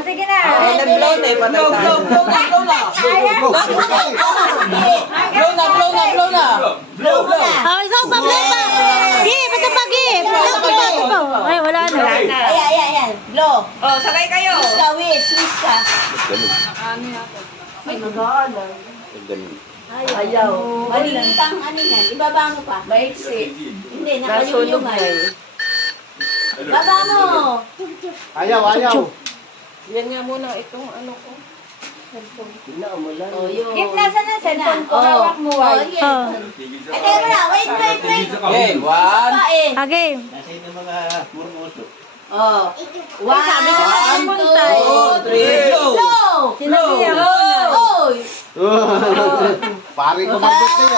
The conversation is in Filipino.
sige na. Nag-blow na eh, patay tayo. Blow na. Oh, isa pa, blow pa. Give, ito pa, give. Ay, wala na. Ayan. Blow. Oh, sabay kayo. Wish ka. May mag-aaral. Ayaw. Maliit ang ano yan. Ibaba mo pa. Maiksi. Hindi, nakayuyungan. Baba mo. Ayaw. Yan nga muna itong ano ko. Oh, yun. Gip, nasa na cellphone ko. Hawak mo, Oh, Wai. yes. Teka mo na. Wait. Okay, one. Okay. Nasa yung mga murmuso. Oh. Sabi ko na One, cellphone two, tayo. Three, blow. blow. Sinabi niya Blow. muna. Oy. Pare ko mag-birthday.